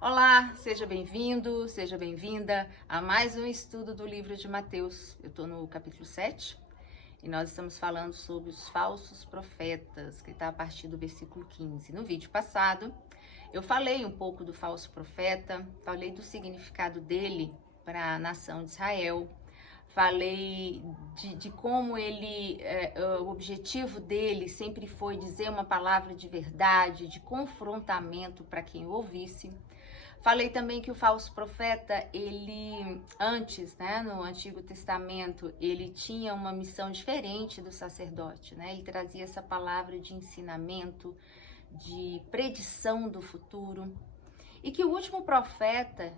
Olá, seja bem-vindo, seja bem-vinda a mais um estudo do livro de Mateus. Eu estou no capítulo 7 e nós estamos falando sobre os falsos profetas, que está a partir do versículo 15. No vídeo passado, eu falei um pouco do falso profeta, falei do significado dele para a nação de Israel, falei de como o objetivo dele sempre foi dizer uma palavra de verdade, de confrontamento para quem o ouvisse. Falei também que o falso profeta, ele antes, no Antigo Testamento, ele tinha uma missão diferente do sacerdote, Ele trazia essa palavra de ensinamento, de predição do futuro. E que o último profeta,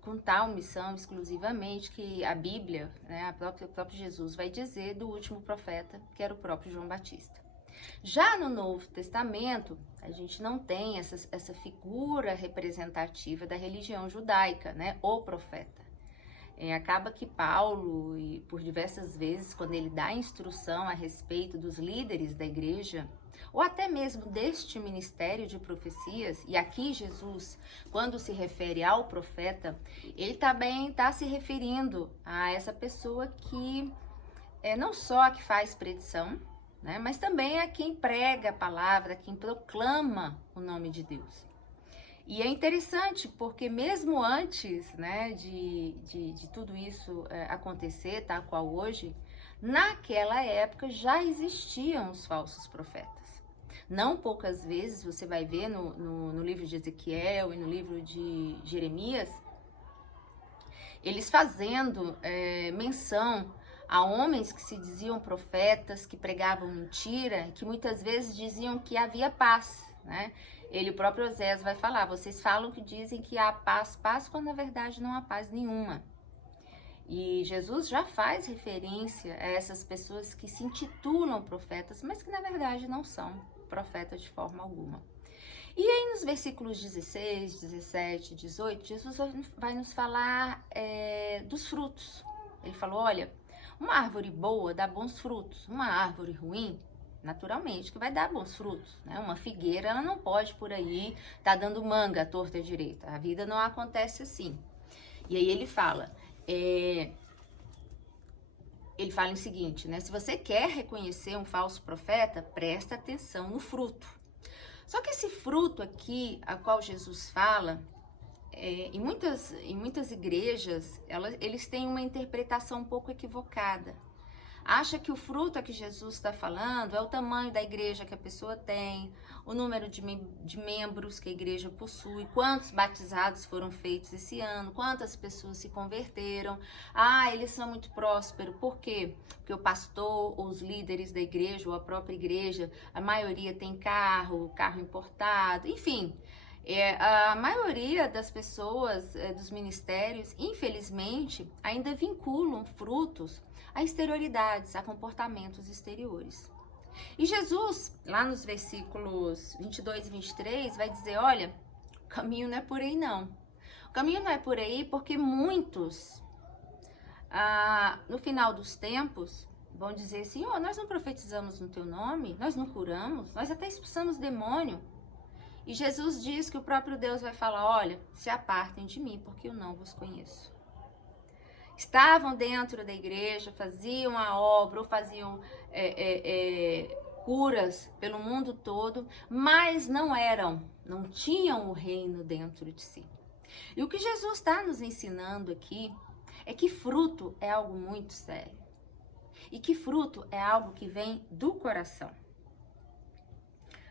com tal missão exclusivamente, que a Bíblia, o próprio Jesus vai dizer do último profeta, que era o próprio João Batista. Já no Novo Testamento, a gente não tem essa figura representativa da religião judaica, o profeta. Acaba que Paulo, e por diversas vezes, quando ele dá instrução a respeito dos líderes da igreja, ou até mesmo deste ministério de profecias, e aqui Jesus, quando se refere ao profeta, ele também está se referindo a essa pessoa que não só a que faz predição, mas também a quem prega a palavra, quem proclama o nome de Deus. E é interessante porque mesmo antes de tudo isso acontecer, tal qual hoje, naquela época já existiam os falsos profetas. Não poucas vezes você vai ver no livro de Ezequiel e no livro de Jeremias, eles fazendo menção a homens que se diziam profetas, que pregavam mentira, que muitas vezes diziam que havia paz, O próprio Osés vai falar, vocês falam que dizem que há paz, quando na verdade não há paz nenhuma. E Jesus já faz referência a essas pessoas que se intitulam profetas, mas que na verdade não são profetas de forma alguma. E aí nos versículos 16, 17, 18, Jesus vai nos falar dos frutos. Ele falou, olha, uma árvore boa dá bons frutos, uma árvore ruim, naturalmente, que vai dar bons frutos, Uma figueira, ela não pode por aí tá dando manga à torta e à direita. A vida não acontece assim. E aí ele fala, o seguinte, se você quer reconhecer um falso profeta, presta atenção no fruto. Só que esse fruto aqui, a qual Jesus fala, em muitas igrejas, eles têm uma interpretação um pouco equivocada. Acha que o fruto a que Jesus está falando é o tamanho da igreja que a pessoa tem, o número de membros que a igreja possui, quantos batizados foram feitos esse ano, quantas pessoas se converteram. Eles são muito prósperos. Por quê? Porque o pastor, ou os líderes da igreja, ou a própria igreja, a maioria tem carro importado, enfim. A maioria das pessoas dos ministérios, infelizmente, ainda vinculam frutos a exterioridades, a comportamentos exteriores. E Jesus, lá nos versículos 22 e 23, vai dizer, olha, o caminho não é por aí não. O caminho não é por aí porque muitos, no final dos tempos, vão dizer assim, nós não profetizamos no teu nome, nós não curamos, nós até expulsamos demônio. E Jesus diz que o próprio Deus vai falar, olha, se apartem de mim, porque eu não vos conheço. Estavam dentro da igreja, faziam a obra, ou faziam curas pelo mundo todo, mas não tinham o reino dentro de si. E o que Jesus está nos ensinando aqui é que fruto é algo muito sério. E que fruto é algo que vem do coração.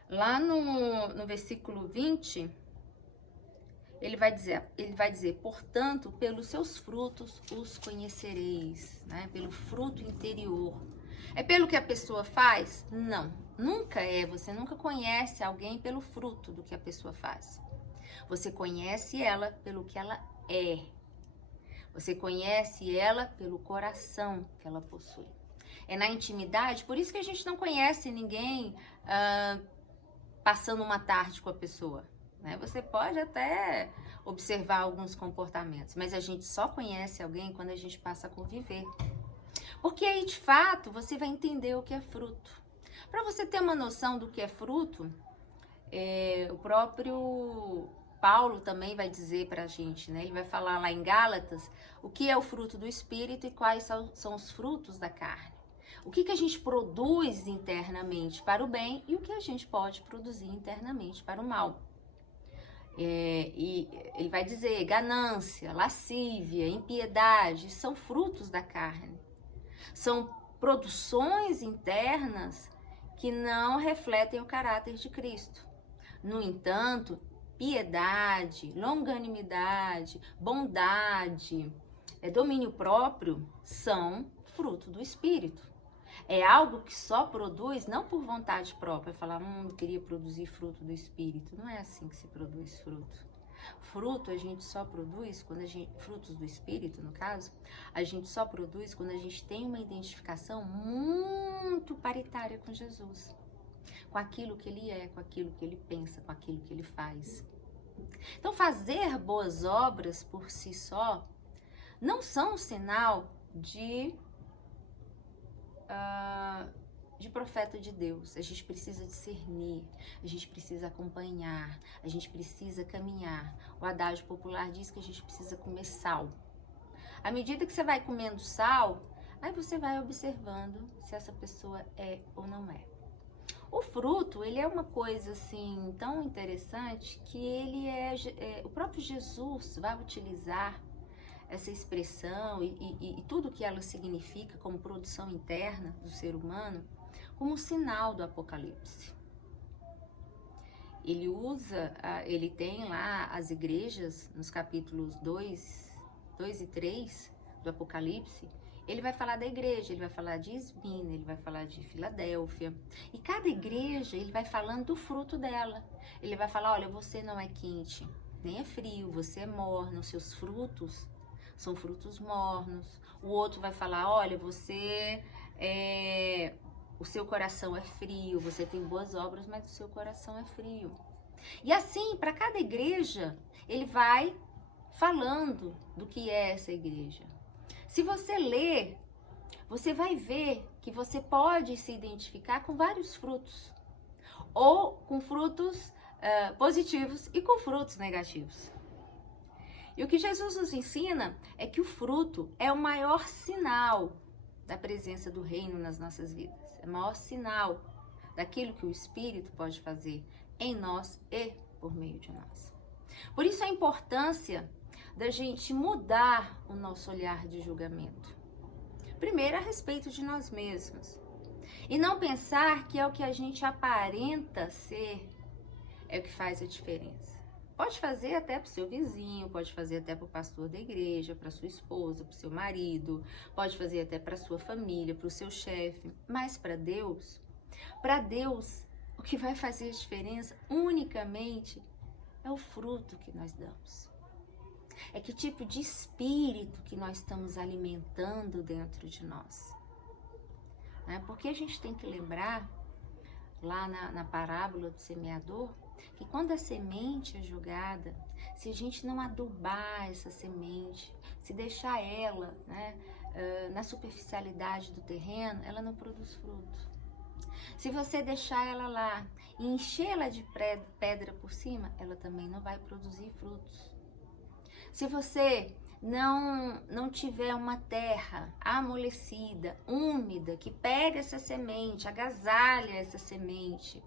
Lá no versículo 20, ele vai dizer, portanto, pelos seus frutos os conhecereis, Pelo fruto interior. É pelo que a pessoa faz? Não, nunca é. Você nunca conhece alguém pelo fruto do que a pessoa faz. Você conhece ela pelo que ela é. Você conhece ela pelo coração que ela possui. É na intimidade, por isso que a gente não conhece ninguém passando uma tarde com a pessoa. Você pode até observar alguns comportamentos, mas a gente só conhece alguém quando a gente passa a conviver. Porque aí, de fato, você vai entender o que é fruto. Para você ter uma noção do que é fruto, o próprio Paulo também vai dizer para a gente, né? Ele vai falar lá em Gálatas o que é o fruto do Espírito e quais são os frutos da carne. O que a gente produz internamente para o bem e o que a gente pode produzir internamente para o mal. E ele vai dizer ganância, lascívia, impiedade, são frutos da carne. São produções internas que não refletem o caráter de Cristo. No entanto, piedade, longanimidade, bondade, domínio próprio são fruto do Espírito. É algo que só produz, não por vontade própria, falar, eu queria produzir fruto do Espírito. Não é assim que se produz fruto. Fruto a gente só produz quando frutos do Espírito, no caso, a gente só produz quando a gente tem uma identificação muito paritária com Jesus. Com aquilo que ele é, com aquilo que ele pensa, com aquilo que ele faz. Então, fazer boas obras por si só não são um sinal de profeta de Deus. A gente precisa discernir, a gente precisa acompanhar, a gente precisa caminhar. O adágio popular diz que a gente precisa comer sal. À medida que você vai comendo sal, aí você vai observando se essa pessoa é ou não é. O fruto, ele é uma coisa assim tão interessante que ele o próprio Jesus vai utilizar essa expressão e tudo que ela significa como produção interna do ser humano como um sinal do Apocalipse. Ele tem lá as igrejas nos capítulos 2 e 3 do Apocalipse. Ele vai falar da igreja, ele vai falar de Esmina, ele vai falar de Filadélfia. E cada igreja, ele vai falando do fruto dela. Ele vai falar, olha, você não é quente, nem é frio, você é morno, seus frutos são frutos mornos. O outro vai falar, olha, o seu coração é frio, você tem boas obras, mas o seu coração é frio. E assim, para cada igreja, ele vai falando do que é essa igreja. Se você ler, você vai ver que você pode se identificar com vários frutos. Ou com frutos positivos e com frutos negativos. E o que Jesus nos ensina é que o fruto é o maior sinal da presença do reino nas nossas vidas. É o maior sinal daquilo que o Espírito pode fazer em nós e por meio de nós. Por isso a importância da gente mudar o nosso olhar de julgamento. Primeiro, a respeito de nós mesmos. E não pensar que é o que a gente aparenta ser é o que faz a diferença. Pode fazer até para o seu vizinho, pode fazer até para o pastor da igreja, para sua esposa, para o seu marido, pode fazer até para a sua família, para o seu chefe. Mas para Deus, o que vai fazer a diferença unicamente é o fruto que nós damos. É que tipo de espírito que nós estamos alimentando dentro de nós. Porque a gente tem que lembrar, lá na parábola do semeador, que quando a semente é jogada, se a gente não adubar essa semente, se deixar ela na superficialidade do terreno, ela não produz fruto. Se você deixar ela lá e enchê-la de pedra por cima, ela também não vai produzir frutos. Se você não tiver uma terra amolecida, úmida, que pega essa semente, agasalha essa semente,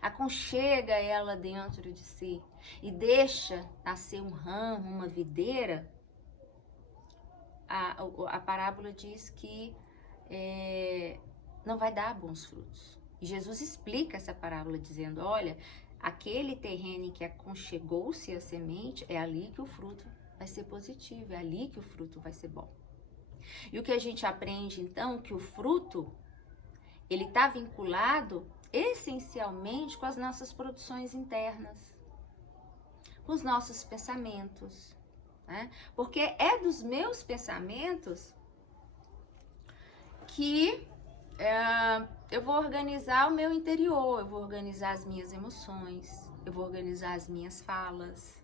aconchega ela dentro de si e deixa nascer um ramo, uma videira, a parábola diz que não vai dar bons frutos. E Jesus explica essa parábola dizendo, olha, aquele terreno em que aconchegou-se a semente, é ali que o fruto vai ser positivo, é ali que o fruto vai ser bom. E o que a gente aprende então, que o fruto, ele está vinculado essencialmente com as nossas produções internas, com os nossos pensamentos, porque é dos meus pensamentos que eu vou organizar o meu interior, eu vou organizar as minhas emoções, eu vou organizar as minhas falas.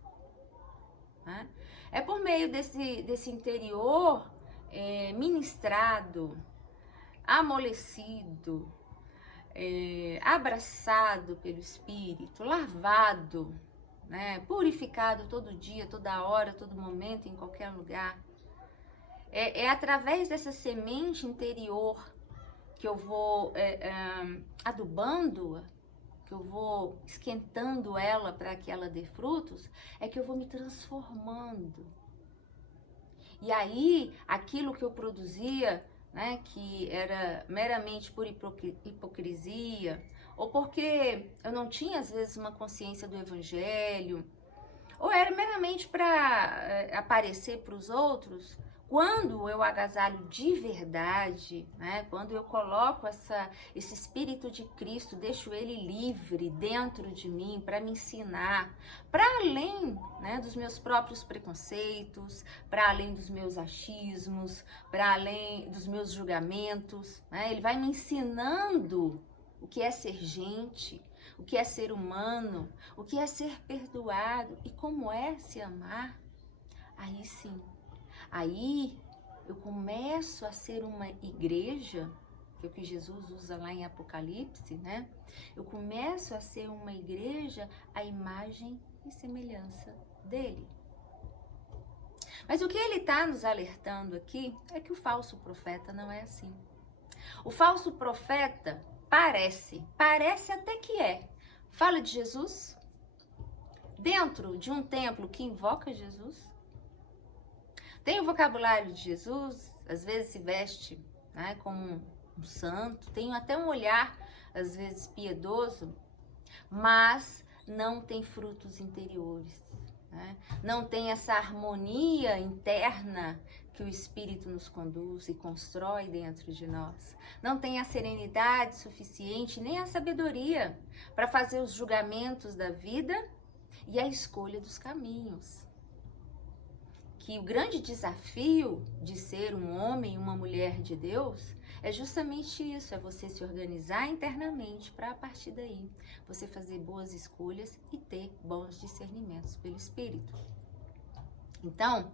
É por meio desse interior ministrado, amolecido, abraçado pelo Espírito, lavado né, purificado todo dia, toda hora, todo momento, em qualquer lugar. É através dessa semente interior que eu vou adubando-a, que eu vou esquentando ela para que ela dê frutos, é que eu vou me transformando. E aí, aquilo que eu produzia, né, que era meramente por hipocrisia, ou porque eu não tinha, às vezes, uma consciência do evangelho, ou era meramente para aparecer para os outros, quando eu agasalho de verdade, né, quando eu coloco esse Espírito de Cristo, deixo ele livre dentro de mim para me ensinar, para além, né, dos meus próprios preconceitos, para além dos meus achismos, para além dos meus julgamentos, né, ele vai me ensinando o que é ser gente, o que é ser humano, o que é ser perdoado e como é se amar. Aí sim, aí eu começo a ser uma igreja, que é o que Jesus usa lá em Apocalipse, né? Eu começo a ser uma igreja à imagem e semelhança dele. Mas o que ele está nos alertando aqui é que o falso profeta não é assim. O falso profeta parece até que é. Fala de Jesus dentro de um templo que invoca Jesus. Tem o vocabulário de Jesus, às vezes se veste, né, como um santo, tem até um olhar, às vezes, piedoso, mas não tem frutos interiores, né? Não tem essa harmonia interna que o Espírito nos conduz e constrói dentro de nós. Não tem a serenidade suficiente, nem a sabedoria para fazer os julgamentos da vida e a escolha dos caminhos. Que o grande desafio de ser um homem e uma mulher de Deus é justamente isso, é você se organizar internamente para a partir daí você fazer boas escolhas e ter bons discernimentos pelo Espírito. Então,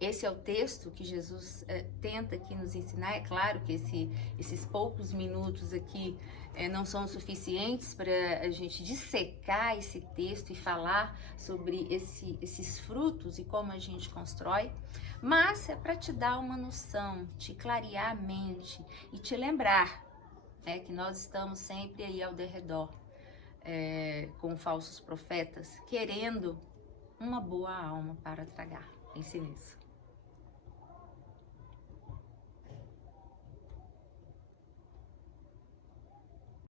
esse é o texto que Jesus tenta aqui nos ensinar. É claro que esses poucos minutos aqui não são suficientes para a gente dissecar esse texto e falar sobre esses frutos e como a gente constrói, mas é para te dar uma noção, te clarear a mente e te lembrar que nós estamos sempre aí ao derredor com falsos profetas, querendo uma boa alma para tragar. Pense nisso.